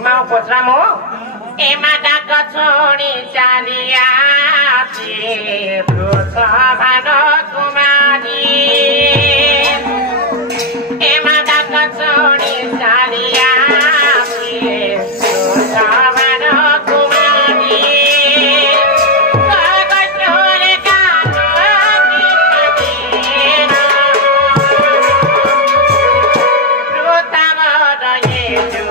mau putramu emada kaconi caliati prusabano kumani emada kaconi caliati prusabano kumani kagachole kano kipadina prutamo yeju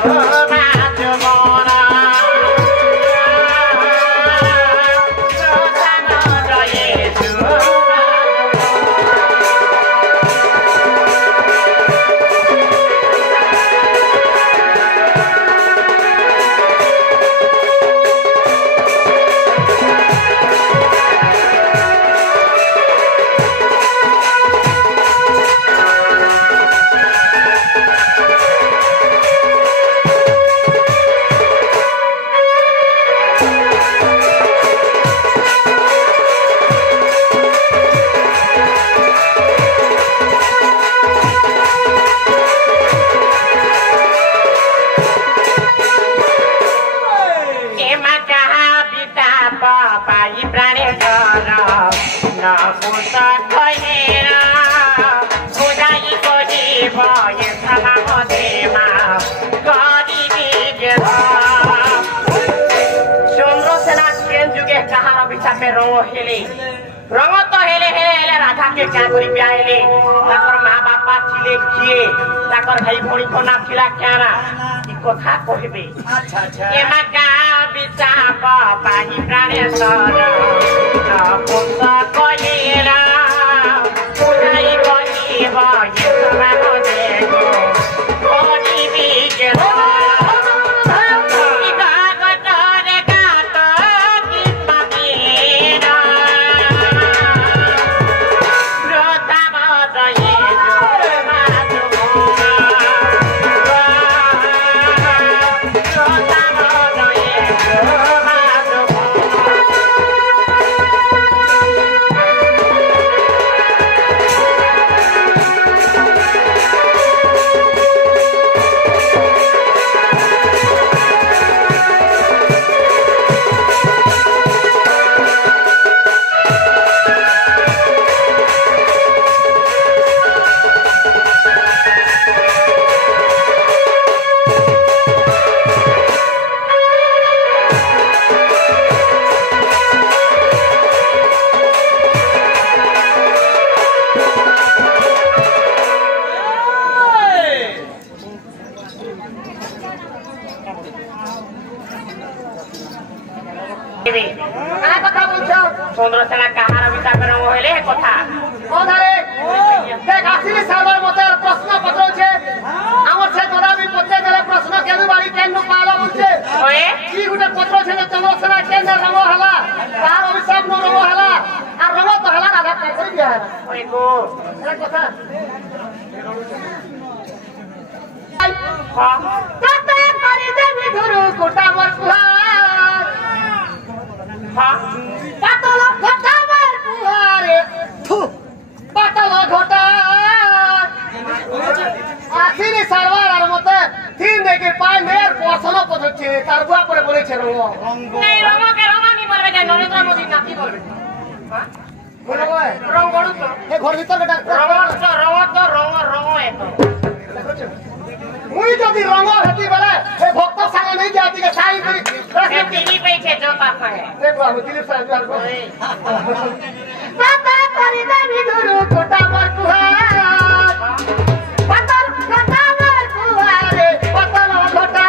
रंग तो हेले हेले हेले राधा के क्या करी ब्याहेले ताकर माँ बापा थिले किए ताकर भाई भौणी कोना थिला क्यारा ई कथा कहबे अच्छा अच्छा एमा का बिचाप पाही प्राणेश्वर न पुत कहिला पुराई कहिब यसमा नदेको कोनी बिके चंद्रसेना कहार विचार रंग होले कथा कोधारे देख आसिनी सालर मते प्रश्न पत्र छे हमर से दादा भी पत्ते देले प्रश्न केनु बारी केनु पाला बोलछे ओए की गुटे पत्र छे चंद्रसेना केन रंग हला तार अभिशाप न रंग हला आ रंग तो हला राधा कैसे दिया ओए गो ए कथा हां तते करी दे विधुरु कोटा मरकुहा हां पातल घटा मरकुहारे थु पातल घटा आखिरी सालवार आर मते तीन देके पाय मेर प्रश्न पछे तार बुआ परे बोले छे रंग नहीं रंग के रंग नहीं बोलबे जे नरेंद्र मोदी नाती बोलबे हां बोलो रंग गडु तो ए घर भीतर बेटा रंग है तो मुई जदी रंग हेती बेले ए भक्त संग नहीं जाती के साई करी ये टीवी पे छे जो पापा है देखो हम दिलीप साहब यार को पापा करी दे विधुरु कोटा मरकुहा पातल घटा मरकुहारे पातल घटा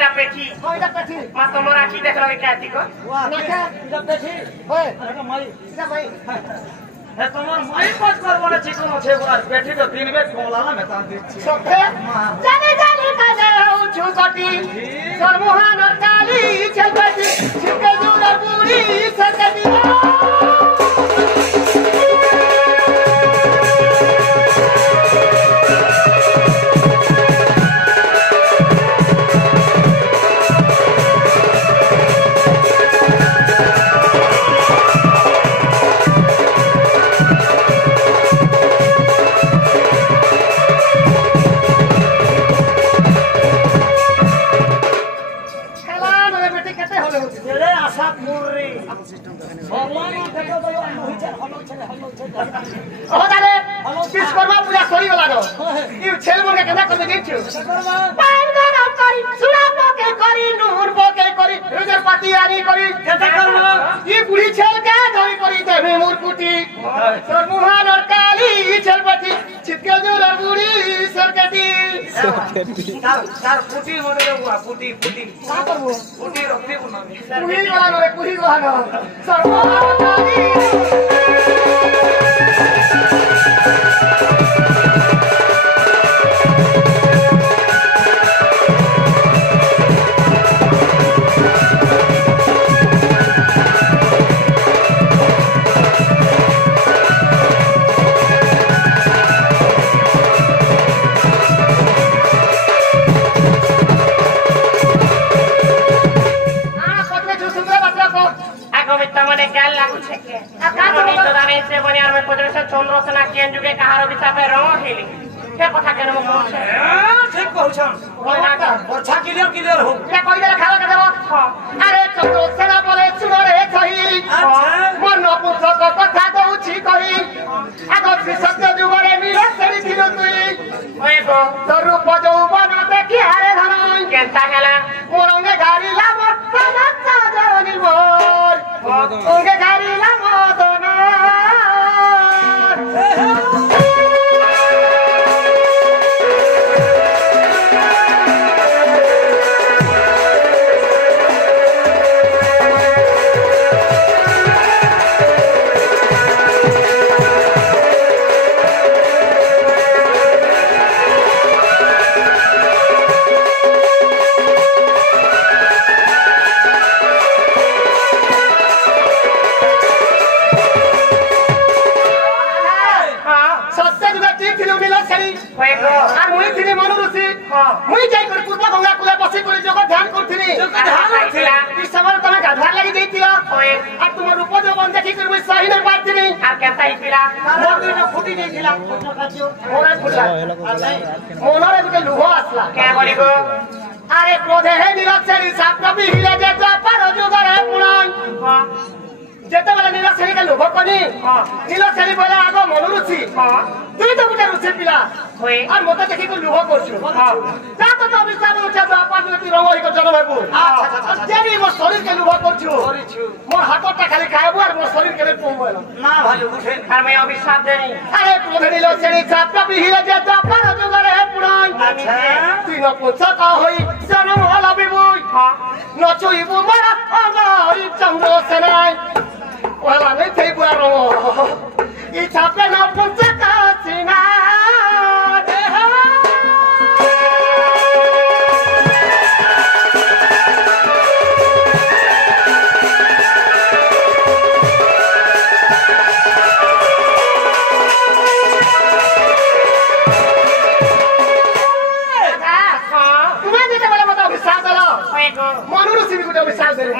এটা পেটি এটা পেটি মা তোমার আখি দেখলো क्या थी को নাকে এটা পেটি ওই এটা মাই हे তোমার মাই পাঁচ বার বলে চিকন আছে আর পেটি তো তিন বেশ কমলা না মেতা দিচ্ছি সখে জানি জানি কাজে উঠু কটি সর্বহানর কালি চলপতি ছিকে জুড়ার বুড়ি সরকতি ওদারে বিশ্বকর্মা পূজা সরি গলা গো ইউ ছেল মনে কেনা করে দিছু পান গরম করি সুরা পকে করি নূর পকে করি রোজের পাতি আনি করি কেতে করব ই বুড়ি ছেল কে ধরি করি দেবে মুরকুটি সরমুহান আর কালি ছেলপতি চিতকে জোলার বুড়ি সরকতি তার পুটি মনে দেবুয়া পুটি পুটি কা করব পুটি রক্তি বনাবি কুহি গলা রে কুহি গলা সরমুহান আর কালি চন্দ্রসেনা কেন যুগে কাহার অভিশাপে রং হেলি সে কথা কেন বলছে ঠিক কହୁছন বর্ষা ক্লিয়ার হোক এটা কই দেলা খাওয়া দেব আরে চন্দ্রসেনা বলে শুনরে কহি মন পুস্তক কথা দউছি কহি আগ সত্য যুগরে মিলে সেরি দিল তুই ওই গো তোর রূপ যৌবন দেখি হারে ধন কেনতা হেলা মোরঙ্গে গাড়ি লাম তাজা তাজা নির্মল ওঙ্গে গাড়ি লাম দনা मुई जाई कर पूर्व गंगा कुले बसी कर जोग ध्यान करथिनी ई समय तमे गाधार लागि देइतिला आ तुम रूप जवन देखि कर मुई सही न पाथिनी আর কেনতা হিলা मोर दुइटा फुटी देइतिला फोटो काटियो मोरे फुटला मोनरे गुटे लुह आसला কে বলি গো अरे क्रोधे हे निरक्षरी साप्तमी हिले जे तो पर जुगरे पुराण जेते वाला निरक्षरी के लोभ कनी निरक्षरी बोला आगो मनुरुचि তুই তো গুটে রুচি পিলা হই আর মতে দেখি কো লুহ করছু যা তো তো অবিশ্বাস উঠা তো আপন তুই রঙ হই কো জন্ম হইবু আচ্ছা যেবি মো শরীর কে লুহ করছু মোর হাতটা খালি খাইবু আর মোর শরীর কে পমবো না ভাই উঠে আর আমি অভিশাপ দেনি আরে ক্রোধে নিল সেনি চাপটা বিহিলে যে তো পার জুগরে পুরাণ তুই ন পুছক হই জন্ম হলা বিবুই নচুইবু মারা অগই চন্দ্রসেনাই ওলা নেই থেইবু আর ই চাপে ন পুছক সিনা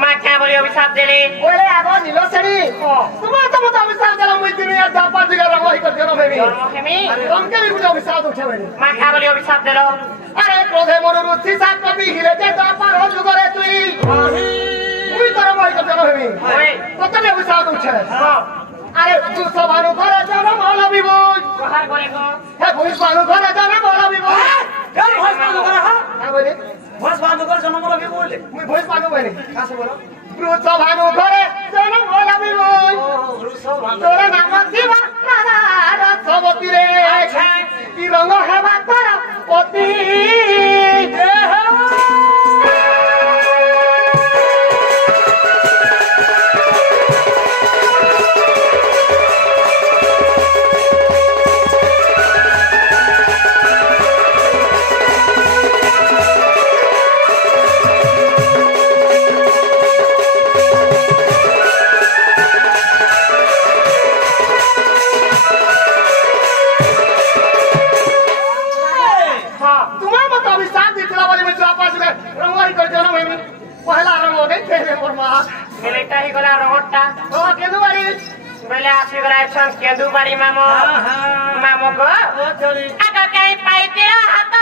মা কে বলি অভিশাপ দেলি ওরে আগো নিলসেনি তুমি তো মত অভিশাপ দিলা মুই দিনে আর দাপা দিগা রঙ হই কর জনো বেবি হেমি রঙকে বি গুটে অভিশাপ উঠেবেনি মা কে বলি অভিশাপ দিল আরে ক্রোধে মনোরুচি সাত কবি হিলে যে দাপা রোজ করে তুই তুই তোর মই কর জনো বেবি কতনে অভিশাপ উঠে আরে তুই সবারু ঘরে জনো ভালো বিবুই কোহার করে গো হে ভুই সবারু ঘরে জনো ভালো বিবুই কেন ভয় পানো করে হ্যাঁ হ্যাঁ বলি ভয় পানো করে জন্ম লাগবে বলে মুই ভুই পানো বলি কাছে বলো ব্রুত ভানু ঘরে জনো ভালো বিবুই তোর নাম দিবা নারার সবতি রে কি রঙ হেবা তোর পতি बा मिलेटा ही गला रोडटा ओ केदु बारी बेले आसी गला छन केदु बाड़ी मामो मामो को ओ चली आका कहीं पाइते हाथ